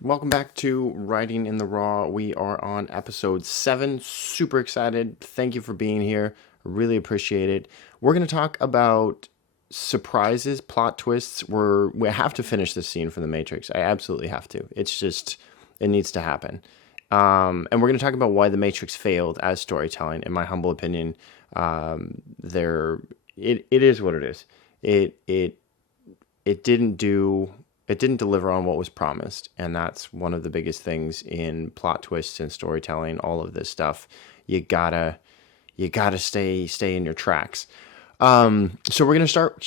Welcome back to Writing in the Raw. We are on episode 7. Super excited. Thank you for being here. Really appreciate it. We're going to talk about surprises, plot twists. We have to finish this scene from The Matrix. I absolutely have to. It's just, it needs to happen. And we're going to talk about why The Matrix failed as storytelling. In my humble opinion, it is what it is. It didn't deliver on what was promised, and that's one of the biggest things in plot twists and storytelling. All of this stuff, you gotta stay in your tracks. So we're gonna start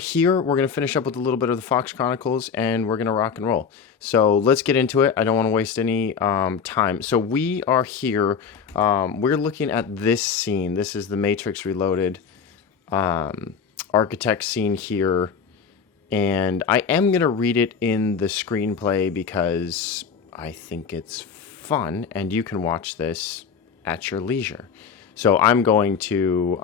here. We're gonna finish up with a little bit of the Fox Chronicles, and we're gonna rock and roll. So let's get into it. I don't want to waste any time. So we are here. We're looking at this scene. This is the Matrix Reloaded architect scene here. And I am going to read it in the screenplay because I think it's fun, and you can watch this at your leisure. So I'm going to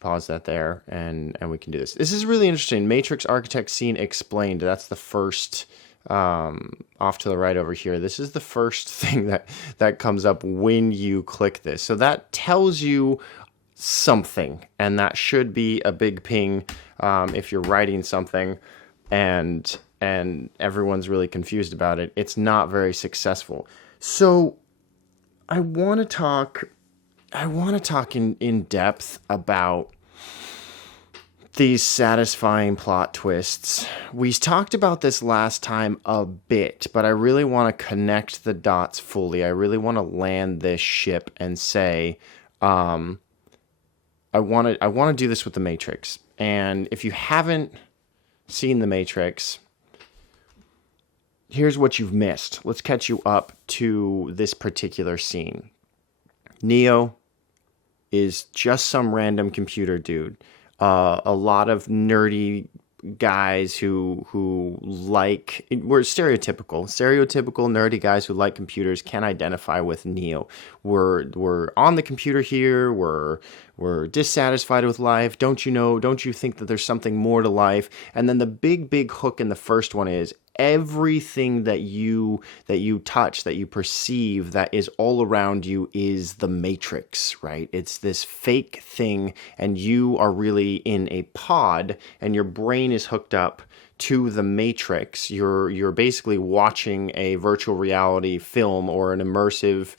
pause that there, and we can do this. This is really interesting. Matrix Architect Scene Explained. That's the first off to the right over here. This is the first thing that comes up when you click this. So that tells you something, and that should be a big ping if you're writing something and everyone's really confused about it. It's not very successful. So I want to talk in depth about these satisfying plot twists. We talked about this last time a bit, but I really want to connect the dots fully. I really want to land this ship and say I want to do this with The Matrix. And if you haven't seen The Matrix, here's what you've missed. Let's catch you up to this particular scene. Neo is just some random computer dude. A lot of nerdy guys who like, we're stereotypical nerdy guys who like computers can identify with Neo. We're on the computer here. We're dissatisfied with life. Don't you think that there's something more to life? And then the big hook in the first one is everything that you touch, that you perceive, that is all around you is the Matrix, right? It's this fake thing, and you are really in a pod, and your brain is hooked up to the Matrix. You're basically watching a virtual reality film or an immersive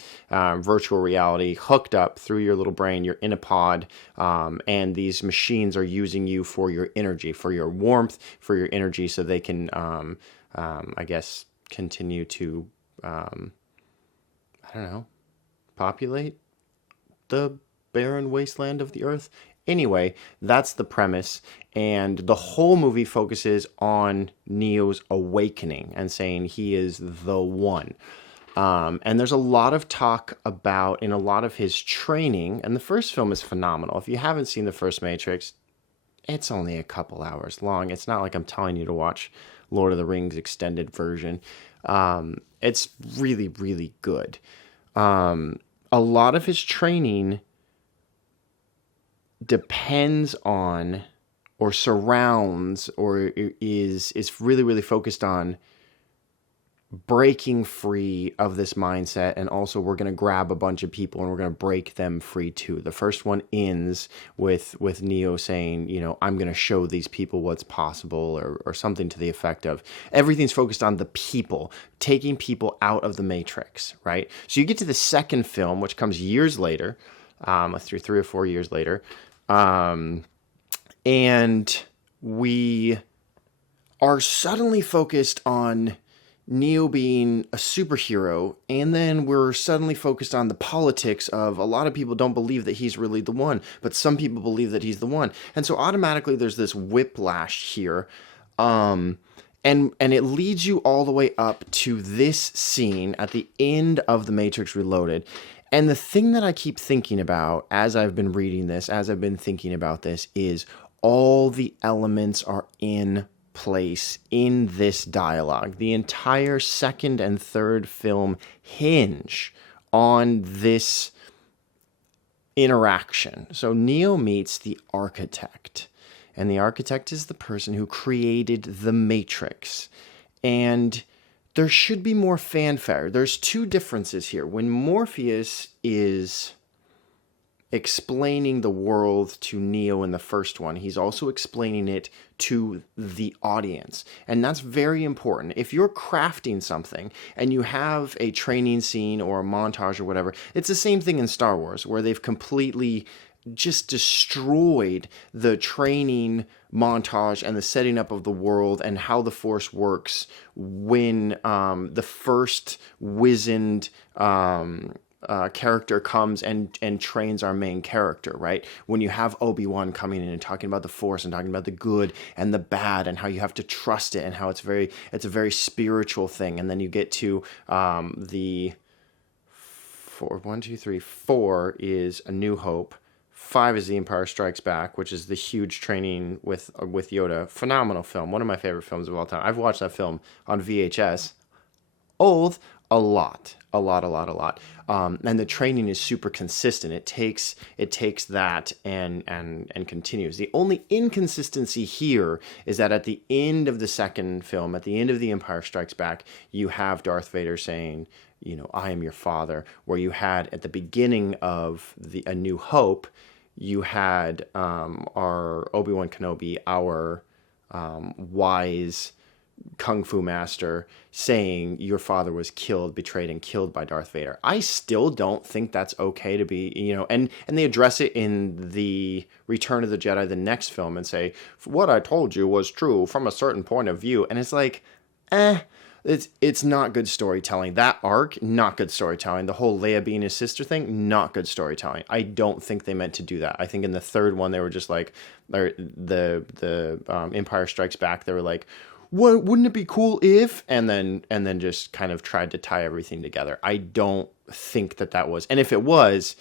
virtual reality hooked up through your little brain. You're in a pod, and these machines are using you for your energy, for your warmth, for your energy, so they can I guess, continue to, populate the barren wasteland of the earth. Anyway, that's the premise, and the whole movie focuses on Neo's awakening and saying he is the one. And there's a lot of talk about, in a lot of his training, and the first film is phenomenal. If you haven't seen the first Matrix, it's only a couple hours long. It's not like I'm telling you to watch Lord of the Rings extended version. It's really, really good. A lot of his training depends on or surrounds or is really, really focused on breaking free of this mindset, and also we're going to grab a bunch of people and we're going to break them free too. The first one ends with Neo saying, I'm going to show these people what's possible, or something to the effect of everything's focused on the people, taking people out of the Matrix, right? So you get to the second film, which comes years later, 3 or 4 years later, and we are suddenly focused on Neo being a superhero, and then we're suddenly focused on the politics of a lot of people don't believe that he's really the one, but some people believe that he's the one. And so automatically there's this whiplash here. And it leads you all the way up to this scene at the end of The Matrix Reloaded. And the thing that I keep thinking about as I've been reading this, as I've been thinking about this, is all the elements are in place in this dialogue. The entire second and third film hinge on this interaction. So Neo meets the architect, and the architect is the person who created the Matrix. And there should be more fanfare. There's two differences here. When Morpheus is explaining the world to Neo in the first one, he's also explaining it to the audience. And that's very important. If you're crafting something and you have a training scene or a montage or whatever, it's the same thing in Star Wars, where they've completely just destroyed the training montage and the setting up of the world and how the Force works when the first wizened character comes and trains our main character, right? When you have Obi-Wan coming in and talking about the Force and talking about the good and the bad and how you have to trust it and how it's a very spiritual thing. And then you get to the 4 is A New Hope. 5 is The Empire Strikes Back, which is the huge training with Yoda. Phenomenal film. One of my favorite films of all time. I've watched that film on VHS. Old, a lot. And the training is super consistent. It takes that and continues. The only inconsistency here is that at the end of the second film, at the end of The Empire Strikes Back, you have Darth Vader saying, I am your father, where you had at the beginning of A New Hope, you had our Obi-Wan Kenobi, our wise Kung Fu master, saying your father was betrayed and killed by Darth Vader. I still don't think that's okay to be, and they address it in the Return of the Jedi, the next film, and say, what I told you was true from a certain point of view. And it's like, it's not good storytelling. That arc, not good storytelling. The whole Leia being his sister thing, not good storytelling. I don't think they meant to do that. I think in the third one, they were just like, the Empire Strikes Back, they were like, what, wouldn't it be cool if, and then just kind of tried to tie everything together. I don't think that was, and if it was,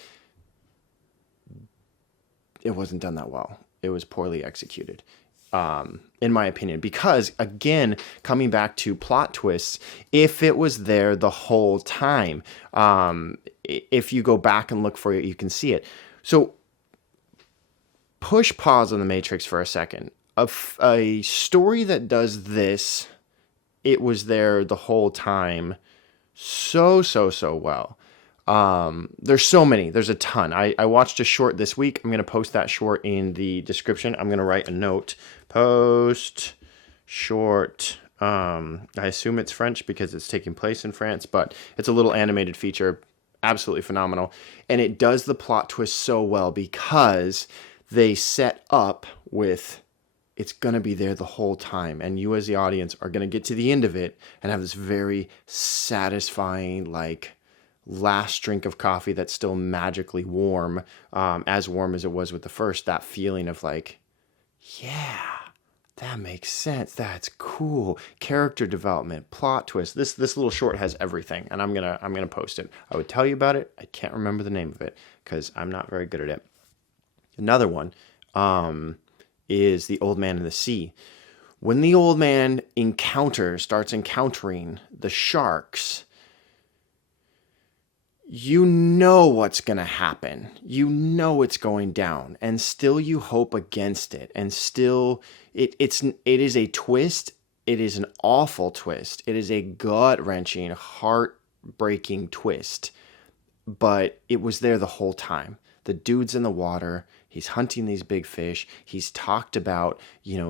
it wasn't done that well. It was poorly executed, in my opinion, because again, coming back to plot twists, if it was there the whole time, if you go back and look for it, you can see it. So push pause on The Matrix for a second. A story that does this, it was there the whole time, so well. There's so many. There's a ton. I watched a short this week. I'm going to post that short in the description. I'm going to write a note. Post short. I assume it's French because it's taking place in France, but it's a little animated feature. Absolutely phenomenal. And it does the plot twist so well because they set up with, it's going to be there the whole time. And you as the audience are going to get to the end of it and have this very satisfying, like, last drink of coffee that's still magically warm, as warm as it was with the first. That feeling of like, yeah, that makes sense. That's cool. Character development, plot twist. This little short has everything, and I'm gonna post it. I would tell you about it. I can't remember the name of it because I'm not very good at it. Another one is The Old Man in the Sea. When the old man starts encountering the sharks, you know what's going to happen. You know it's going down, and still you hope against it. And still it is a twist. It is an awful twist. It is a gut-wrenching, heartbreaking twist. But it was there the whole time. The dude's in the water. He's hunting these big fish. He's talked about,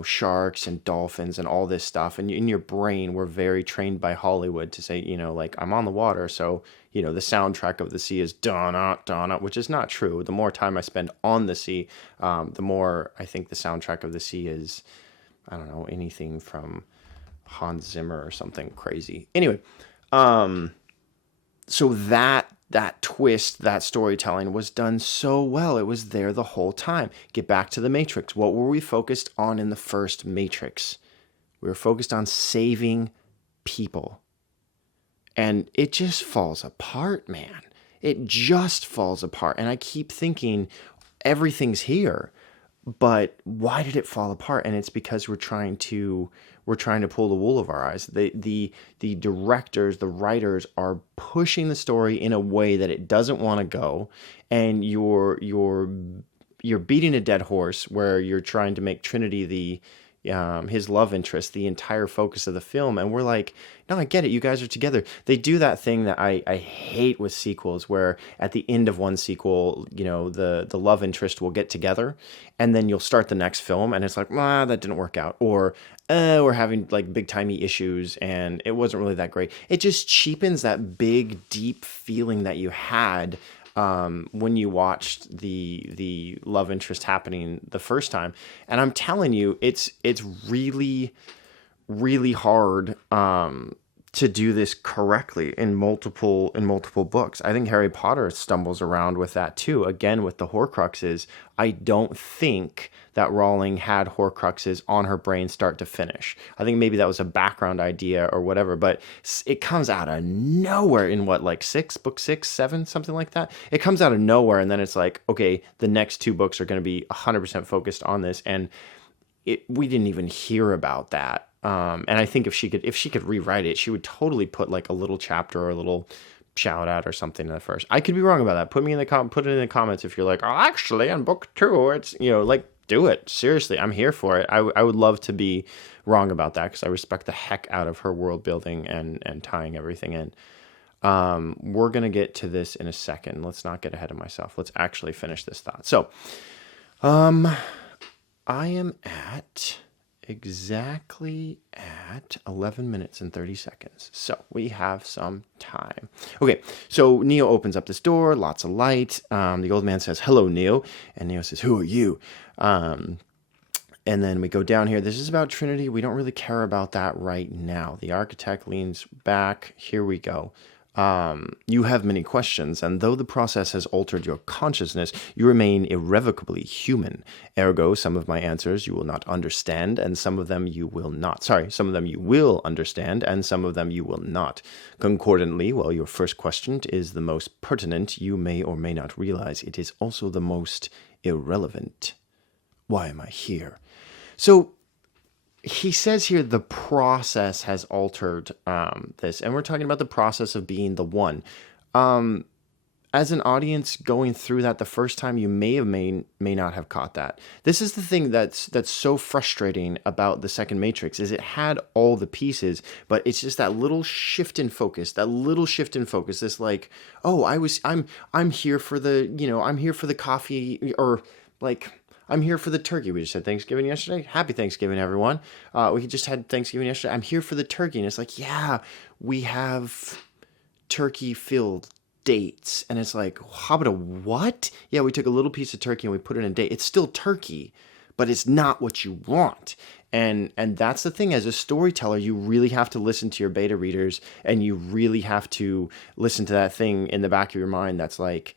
sharks and dolphins and all this stuff. And in your brain, we're very trained by Hollywood to say, like, I'm on the water, so, the soundtrack of the sea is da-na, which is not true. The more time I spend on the sea, the more I think the soundtrack of the sea is, I don't know, anything from Hans Zimmer or something crazy. Anyway, so that twist, that storytelling was done so well. It was there the whole time. Get back to The Matrix. What were we focused on in the first Matrix? We were focused on saving people. And it just falls apart, man. It just falls apart. And I keep thinking everything's here. But why did it fall apart? And it's because we're trying to pull the wool over our eyes. The directors, the writers are pushing the story in a way that it doesn't want to go, and you're beating a dead horse where you're trying to make Trinity his love interest, the entire focus of the film. And we're like, no, I get it. You guys are together. They do that thing that I hate with sequels, where at the end of one sequel, the love interest will get together, and then you'll start the next film, and it's like, that didn't work out, or we're having like big timey issues, and it wasn't really that great. It just cheapens that big, deep feeling that you had when you watched the love interest happening the first time. And I'm telling you, it's really, really hard to do this correctly in multiple books. I think Harry Potter stumbles around with that too. Again, with the Horcruxes, I don't think that Rowling had Horcruxes on her brain start to finish. I think maybe that was a background idea or whatever, but it comes out of nowhere in book 6, 7, something like that. It comes out of nowhere, and then it's like, okay, the next 2 books are going to be 100% focused on this, and we didn't even hear about that. And I think if she could rewrite it, she would totally put like a little chapter or a little shout out or something in the first. I could be wrong about that. Put it in the comments if you're like, oh, actually, in book 2, it's like, do it. Seriously, I'm here for it. I would love to be wrong about that, because I respect the heck out of her world building and tying everything in. We're gonna get to this in a second. Let's not get ahead of myself. Let's actually finish this thought. So, I am exactly at 11 minutes and 30 seconds. So we have some time. Okay, so Neo opens up this door, lots of light. The old man says, hello, Neo. And Neo says, who are you? And then we go down here. This is about Trinity. We don't really care about that right now. The architect leans back. Here we go. You have many questions, and though the process has altered your consciousness, you remain irrevocably human. Ergo, some of my answers you will not understand, and some of them you will not. Some of them you will understand, and some of them you will not. Concordantly, while your first question is the most pertinent, you may or may not realize it is also the most irrelevant. Why am I here? So, he says here the process has altered this, and we're talking about the process of being the one. As an audience going through that the first time, you may not have caught that. This is the thing that's so frustrating about the second Matrix, is it had all the pieces, but it's just that little shift in focus. This like, oh, I'm here for the coffee, or like, I'm here for the turkey. We just had Thanksgiving yesterday. Happy Thanksgiving, everyone. We just had Thanksgiving yesterday. I'm here for the turkey. And it's like, yeah, we have turkey-filled dates. And it's like, how about a what? Yeah, we took a little piece of turkey and we put it in a date. It's still turkey, but it's not what you want. And that's the thing. As a storyteller, you really have to listen to your beta readers, and you really have to listen to that thing in the back of your mind that's like,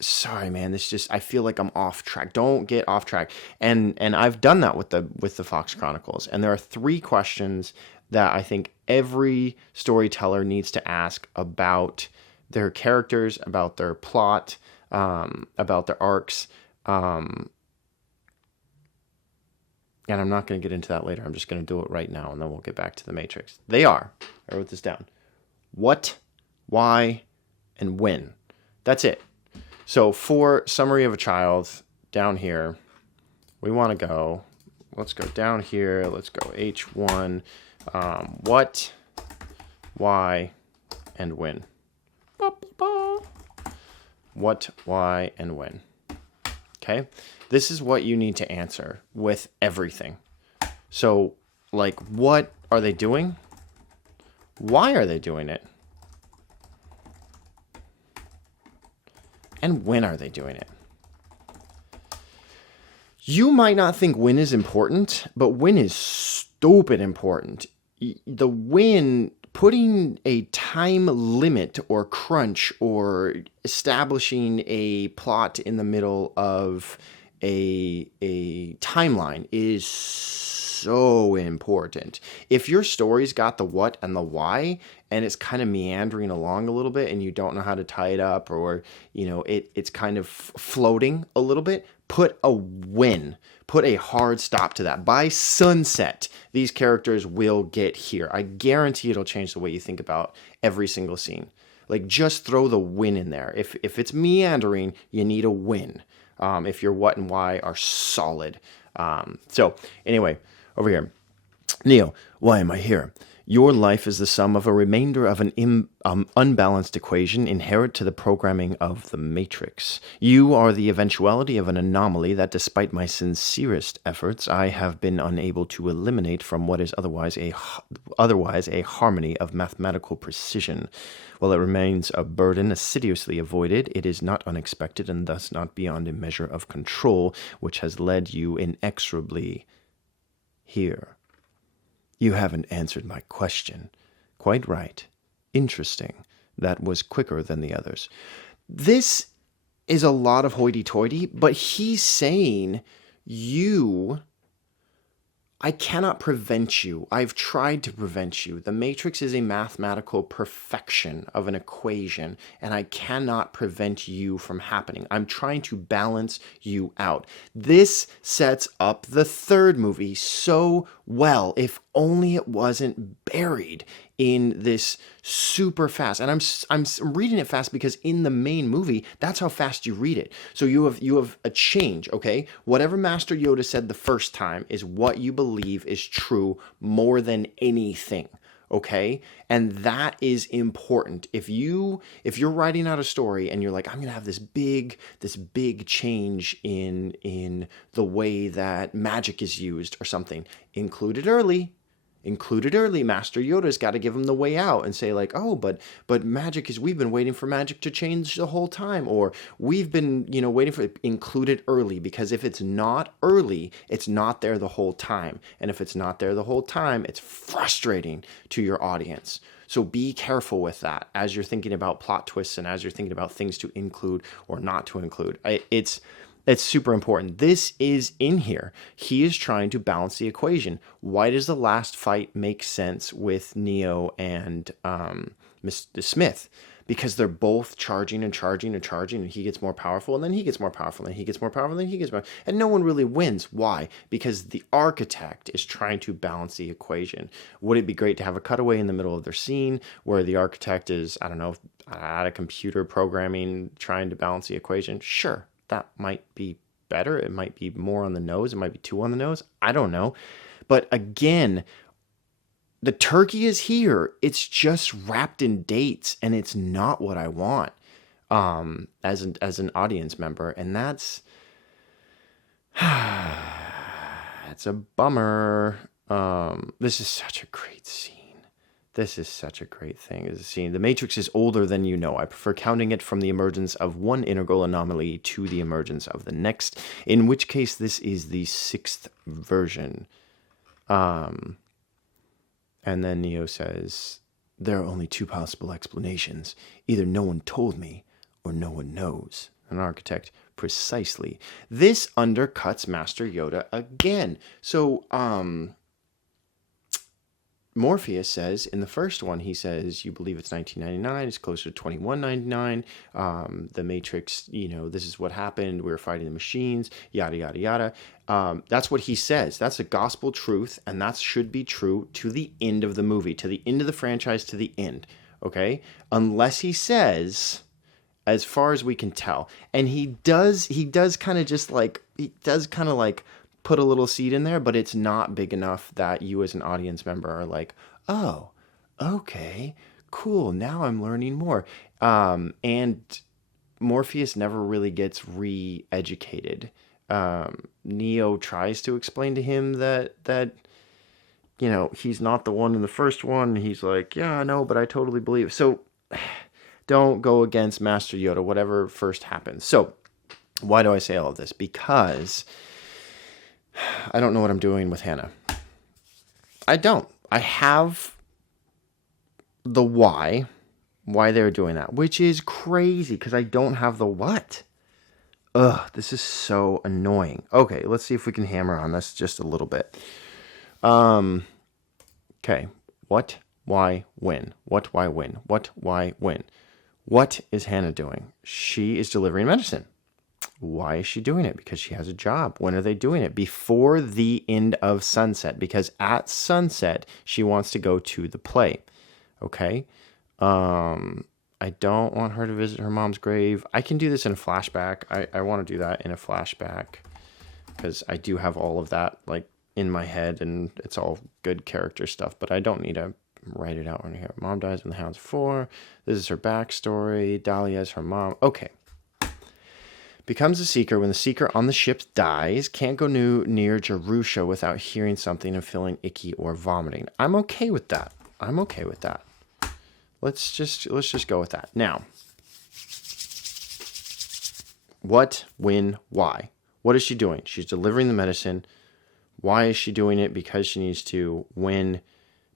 sorry, man, I feel like I'm off track. Don't get off track. And I've done that with the Fox Chronicles. And there are 3 questions that I think every storyteller needs to ask about their characters, about their plot, about their arcs. And I'm not going to get into that later. I'm just going to do it right now, and then we'll get back to the Matrix. They are, I wrote this down, what, why, and when. That's it. So for Summary of a Child, down here, we want to go, let's go down here, let's go H1, what, why, and when. What, why, and when. Okay? This is what you need to answer with everything. So, like, what are they doing? Why are they doing it? And when are they doing it? You might not think when is important, but when is stupid important. The when, putting a time limit or crunch or establishing a plot in the middle of a timeline is so important. If your story's got the what and the why, and it's kind of meandering along a little bit, and you don't know how to tie it up, or it's kind of floating a little bit, put a when. Put a hard stop to that. By sunset, these characters will get here. I guarantee it'll change the way you think about every single scene. Like, just throw the win in there. If it's meandering, you need a win. If your what and why are solid. So anyway, over here. Neo, why am I here? Your life is the sum of a remainder of an unbalanced equation inherent to the programming of the Matrix. You are the eventuality of an anomaly that, despite my sincerest efforts, I have been unable to eliminate from what is otherwise a harmony of mathematical precision. While it remains a burden assiduously avoided, it is not unexpected and thus not beyond a measure of control, which has led you inexorably here. You haven't answered my question. Quite right. Interesting. That was quicker than the others. This is a lot of hoity-toity, but he's saying I cannot prevent you. I've tried to prevent you. The Matrix is a mathematical perfection of an equation, and I cannot prevent you from happening. I'm trying to balance you out. This sets up the third movie so well, if only it wasn't buried in this super fast. And I'm reading it fast because in the main movie, that's how fast you read it. So you have a change, okay? Whatever Master Yoda said the first time is what you believe is true more than anything, okay? And that is important. If you're writing out a story and you're like, I'm gonna have this big change in the way that magic is used or something, include it early. Master Yoda's got to give him the way out and say like, oh, but we've been waiting for magic to change the whole time, or we've been, waiting for it. Include it early, because if it's not early, it's not there the whole time. And if it's not there the whole time, it's frustrating to your audience. So be careful with that as you're thinking about plot twists and as you're thinking about things to include or not to include. It's super important. This is in here. He is trying to balance the equation. Why does the last fight make sense with Neo and Mr. Smith? Because they're both charging, and he gets more powerful, and then he gets more powerful, and he gets more powerful, and he gets more, and no one really wins. Why? Because the architect is trying to balance the equation. Would it be great to have a cutaway in the middle of their scene where the architect is, I don't know, at a computer programming, trying to balance the equation? Sure. That might be better. It might be more on the nose. It might be too on the nose. I don't know. But again, the turkey is here. It's just wrapped in dates, and it's not what I want as an audience member. And that's a bummer. This is such a great scene. This is such a great thing as a scene. The Matrix is older than you know. I prefer counting it from the emergence of one integral anomaly to the emergence of the next, in which case this is the 6th version. And then Neo says, there are only 2 possible explanations. Either no one told me, or no one knows. An architect, precisely. This undercuts Master Yoda again. So, Morpheus says in the first one, he says, you believe it's 1999, it's closer to 2199. The Matrix, this is what happened. We were fighting the machines, yada, yada, yada. That's what he says. That's a gospel truth, and that should be true to the end of the movie, to the end of the franchise, to the end, okay? Unless he says, as far as we can tell, and he does kind of like, put a little seed in there, but it's not big enough that you as an audience member are like, oh, okay, cool, now I'm learning more. And Morpheus never really gets re-educated. Neo tries to explain to him that he's not the one in the first one. He's like, yeah, I know, but I totally believe. So don't go against Master Yoda, whatever first happens. So why do I say all of this? Because I don't know what I'm doing with Hannah. I don't. I have the why they're doing that, which is crazy because I don't have the what. Ugh, this is so annoying. Okay, let's see if we can hammer on this just a little bit. Okay, what, why, when? What, why, when? What, why, when? What is Hannah doing? She is delivering medicine. Why is she doing it? Because she has a job. When are they doing it? Before the end of sunset. Because at sunset, she wants to go to the play. Okay? I don't want her to visit her mom's grave. I can do this in a flashback. I want to do that in a flashback. Because I do have all of that, like, in my head, and it's all good character stuff, but I don't need to write it out right here. Mom dies when the hound's 4. This is her backstory. Dahlia's her mom. Okay. Becomes a seeker when the seeker on the ship dies. Can't go near Jerusha without hearing something and feeling icky or vomiting. I'm okay with that. I'm okay with that. Let's just go with that. Now, what, when, why? What is she doing? She's delivering the medicine. Why is she doing it? Because she needs to. When?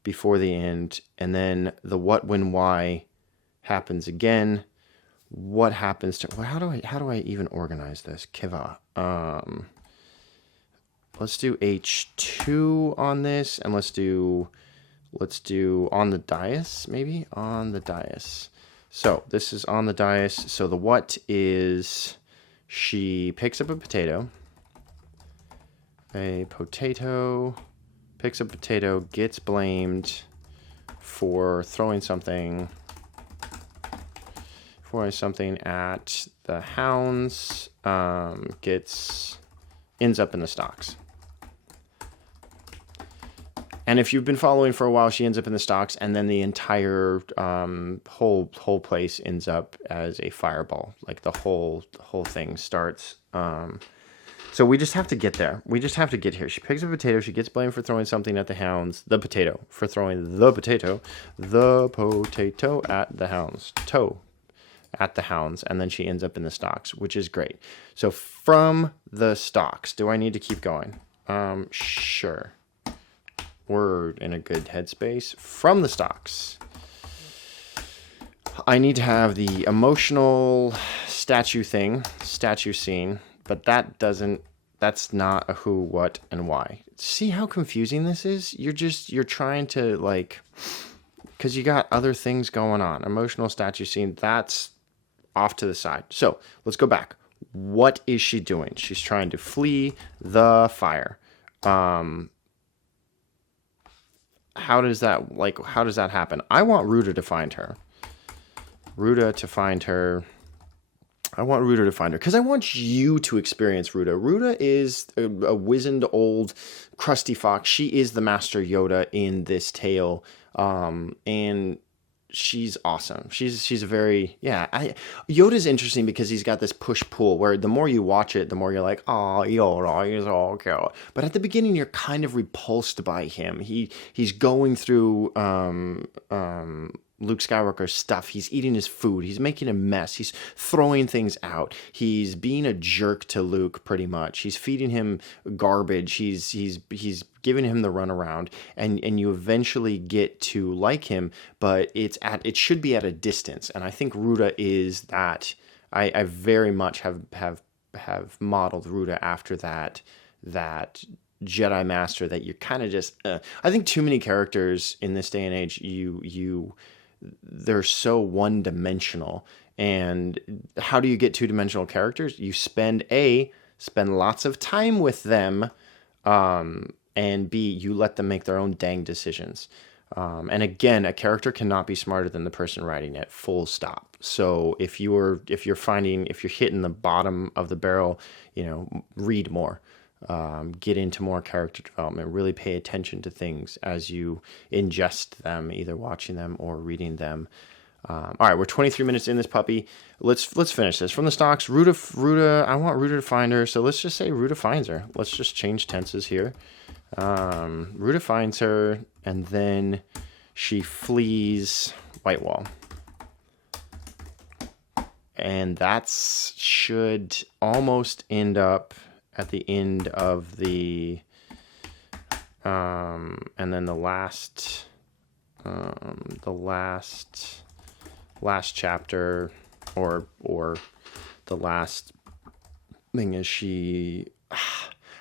Before the end. And then the what, when, why happens again. What happens to... Well, how do I even organize this? Kiva. Let's do H2 on this, and let's do on the dais, maybe? On the dais. So this is on the dais. So the what is she picks up a potato. Picks up a potato, gets blamed for throwing something at the hounds, ends up in the stocks. And if you've been following for a while, she ends up in the stocks, and then the entire whole place ends up as a fireball. Like the whole thing starts. So we just have to get there. We just have to get here. She picks up a potato. She gets blamed for throwing something at the hounds. The potato for throwing the potato at the hounds. At the hounds, and then she ends up in the stocks, which is great. So from the stocks, do I need to keep going? Sure. We're in a good headspace. From the stocks, I need to have the emotional statue scene, but that's not a who, what, and why. See how confusing this is? You're trying to, like, because you got other things going on. Emotional statue scene, that's off to the side. So let's go back. What is she doing? She's trying to flee the fire. How does that happen? I want Ruta to find her. I want Ruta to find her because I want you to experience Ruta. Ruta is a wizened old crusty fox. She is the Master Yoda in this tale. And she's awesome. She's a very, Yoda's interesting because he's got this push-pull where the more you watch it, the more you're like, oh, Yoda, he's all cute. But at the beginning, you're kind of repulsed by him. He's going through Luke Skywalker's stuff. He's eating his food. He's making a mess. He's throwing things out. He's being a jerk to Luke, pretty much. He's feeding him garbage. He's giving him the runaround, and you eventually get to like him, but it should be at a distance. And I think Ruta is that. I very much have modeled Ruta after that Jedi Master that you're kind of just. I think too many characters in this day and age, they're so one-dimensional. And how do you get two-dimensional characters? You spend lots of time with them, and B, you let them make their own dang decisions. And again, a character cannot be smarter than the person writing it, full stop. So if you're hitting the bottom of the barrel, read more. Get into more character development. Really pay attention to things as you ingest them, either watching them or reading them. All right, we're 23 minutes in this puppy. Let's finish this. From the stocks, Ruta. I want Ruta to find her, so let's just say Ruta finds her. Let's just change tenses here. Ruta finds her, and then she flees Whitewall. And that should almost end up at the end of the, and then the last chapter, or the last thing is she.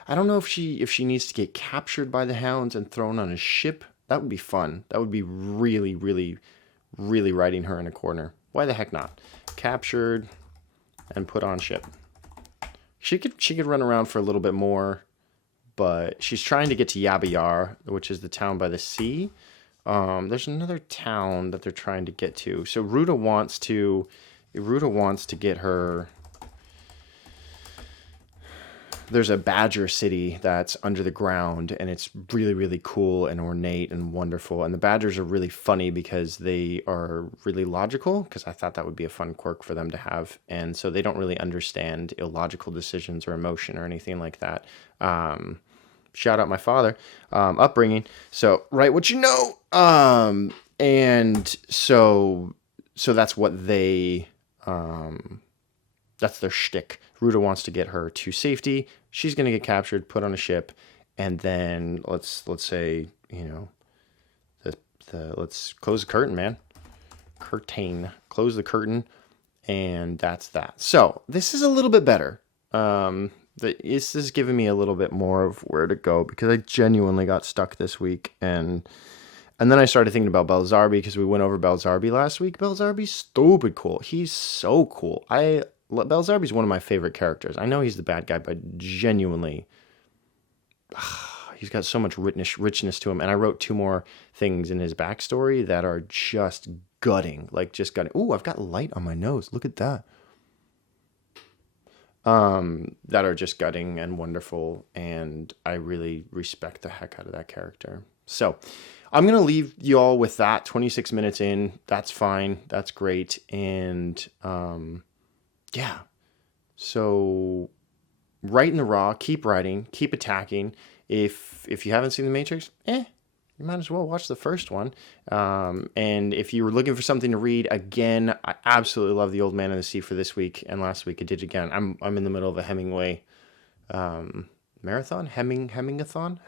I don't know if she needs to get captured by the hounds and thrown on a ship. That would be fun. That would be really, really, really writing her in a corner. Why the heck not? Captured and put on ship. She could run around for a little bit more, but she's trying to get to Yabayar, which is the town by the sea. There's another town that they're trying to get to. So Ruta wants to get her. there's a badger city that's under the ground, and it's really, really cool and ornate and wonderful. And the badgers are really funny because they are really logical, because I thought that would be a fun quirk for them to have. And so they don't really understand illogical decisions or emotion or anything like that. Shout out my father, upbringing. So write what you know. And so that's what they, that's their shtick. Ruta wants to get her to safety. She's going to get captured, put on a ship, and then let's say, let's close the curtain, man. Close the curtain, and that's that. So this is a little bit better. This is giving me a little bit more of where to go, because I genuinely got stuck this week, and then I started thinking about Belzarbi, because we went over Belzarbi last week. Belzarbi's stupid cool. He's so cool. Belzarbi's one of my favorite characters. I know he's the bad guy, but genuinely, he's got so much richness to him. And I wrote 2 more things in his backstory that are just gutting. Ooh, I've got light on my nose. Look at that. That are just gutting and wonderful. And I really respect the heck out of that character. So I'm going to leave you all with that. 26 minutes in. That's fine. That's great. And, yeah. So write in the raw, keep writing, keep attacking. If you haven't seen The Matrix, you might as well watch the first one. And if you were looking for something to read, again, I absolutely love The Old Man and the Sea for this week and last week. I did again. I'm in the middle of a Hemingway marathon, Hemingathon.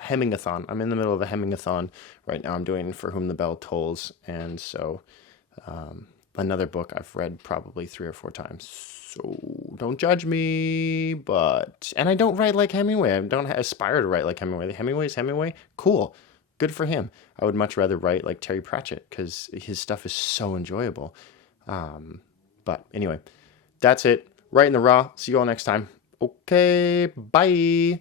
I'm in the middle of a Hemingathon right now. I'm doing For Whom the Bell Tolls, and so another book I've read probably 3 or 4 times. So don't judge me, and I don't write like Hemingway. I don't aspire to write like Hemingway. Hemingway's Hemingway, cool, good for him. I would much rather write like Terry Pratchett, because his stuff is so enjoyable. But anyway, that's it. Write in the raw. See you all next time. Okay, bye.